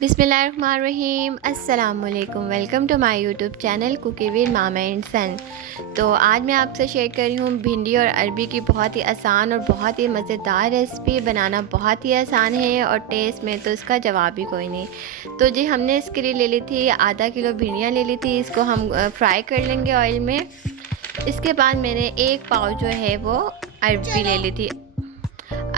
बिस्मिल्लाहिर्रहमानिर्रहीम, अस्सलामुअलैकुम। Welcome to my YouTube channel cooking with mama and son. तो आज मैं आपसे शेयर कर रही हूँ भिंडी और अरबी की बहुत ही आसान और बहुत ही मज़ेदार रेसिपी। बनाना बहुत ही आसान है और टेस्ट में तो इसका जवाब ही कोई नहीं। तो जी हमने इसके लिए ले ली थी आधा किलो भिंडियाँ ले ली थी। इसको हम फ्राई कर लेंगे ऑयल में। इसके बाद मैंने एक पाव जो है वो अरबी ले ली थी।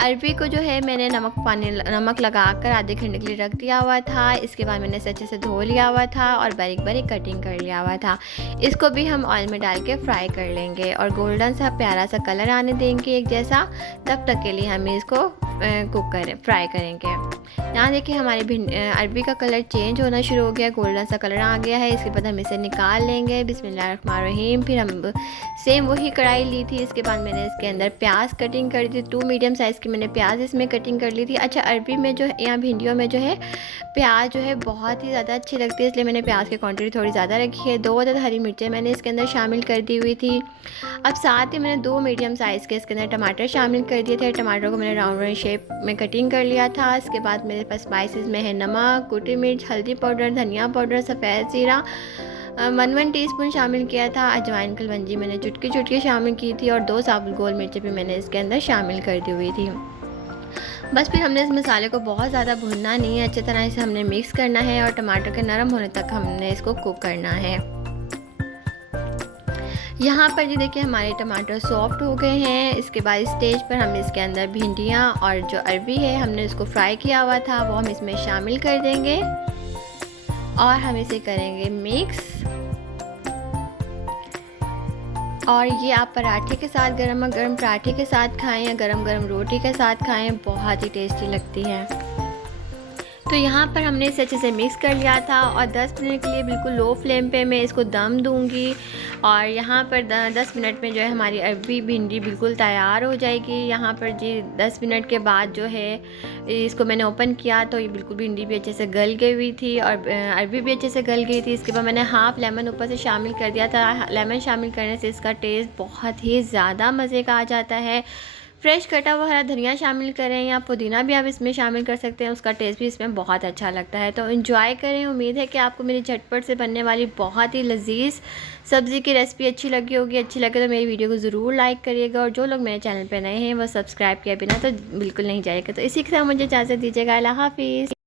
अरबी को जो है मैंने नमक लगाकर आधे घंटे के लिए रख दिया हुआ था। इसके बाद मैंने इसे अच्छे से धो लिया हुआ था और बारीक बारीक कटिंग कर लिया हुआ था। इसको भी हम ऑयल में डाल के फ्राई कर लेंगे और गोल्डन सा प्यारा सा कलर आने देंगे एक जैसा। तब तक के लिए हम इसको फ्राई करेंगे। यहाँ देखिए हमारी अरबी का कलर चेंज होना शुरू हो गया, गोल्डन सा कलर आ गया है। इसके बाद हम इसे निकाल लेंगे। बिस्मिल्लाहिर्रहमानिर्रहीम। फिर हम सेम वही कढ़ाई ली थी। इसके बाद मैंने इसके अंदर प्याज कटिंग कर दी। 2 मीडियम साइज़ की मैंने प्याज इसमें कटिंग कर ली थी। अच्छा, अरबी में जो है या भिंडियों में जो है प्याज जो है बहुत ही ज़्यादा अच्छी लगती है, इसलिए मैंने प्याज की क्वांटिटी थोड़ी ज़्यादा रखी है। 2 अदद हरी मिर्चें मैंने इसके अंदर शामिल कर दी हुई थी। अब साथ ही मैंने 2 मीडियम साइज़ के इसके अंदर टमाटर शामिल कर दिए थे। टमाटर को मैंने राउंड राउंड शेप में कटिंग कर लिया था। इसके बाद मेरे पास स्पाइसेस में है नमक, कुटी मिर्च, हल्दी पाउडर, धनिया पाउडर, सफ़ेद ज़ीरा 1 टीस्पून शामिल किया था। अजवाइन कलवंजी मैंने चुटकी चुटकी शामिल की थी और 2 साबुत गोल मिर्चें भी मैंने इसके अंदर शामिल कर दी हुई थी। बस फिर हमने इस मसाले को बहुत ज़्यादा भूनना नहीं है, अच्छी तरह से हमने मिक्स करना है और टमाटर के नरम होने तक हमने इसको कुक करना है। यहाँ पर जी देखिए हमारे टमाटर सॉफ्ट हो गए हैं। इसके बाद इस स्टेज पर हम इसके अंदर भिंडियाँ और जो अरबी है हमने इसको फ्राई किया हुआ था वो हम इसमें शामिल कर देंगे और हम इसे करेंगे मिक्स। और ये आप पराठे के साथ, गरम गरम पराठे के साथ खाएं या गरम गरम रोटी के साथ खाएं, बहुत ही टेस्टी लगती है। तो यहाँ पर हमने इसे अच्छे से मिक्स कर लिया था और 10 मिनट के लिए बिल्कुल लो फ्लेम पे मैं इसको दम दूंगी। और यहाँ पर 10 मिनट में जो है हमारी अरबी भिंडी बिल्कुल तैयार हो जाएगी। यहाँ पर जी 10 मिनट के बाद जो है इसको मैंने ओपन किया तो ये बिल्कुल भिंडी भी अच्छे से गल गई हुई थी और अरबी भी अच्छे से गल गई थी। इसके बाद मैंने हाफ़ लेमन ऊपर से शामिल कर दिया था। लेमन शामिल करने से इसका टेस्ट बहुत ही ज़्यादा मज़े का आ जाता है। फ्रेश कटा हुआ हरा धनिया शामिल करें या पुदीना भी आप इसमें शामिल कर सकते हैं, उसका टेस्ट भी इसमें बहुत अच्छा लगता है। तो एंजॉय करें। उम्मीद है कि आपको मेरी झटपट से बनने वाली बहुत ही लजीज सब्ज़ी की रेसिपी अच्छी लगी होगी। अच्छी लगे तो मेरी वीडियो को ज़रूर लाइक करिएगा और जो लोग मेरे चैनल पर नए हैं वो सब्सक्राइब किए बिना तो बिल्कुल नहीं जाएगा। तो इसी के साथ मुझे इजाज़त दीजिएगा। अल्लाह हाफिज़।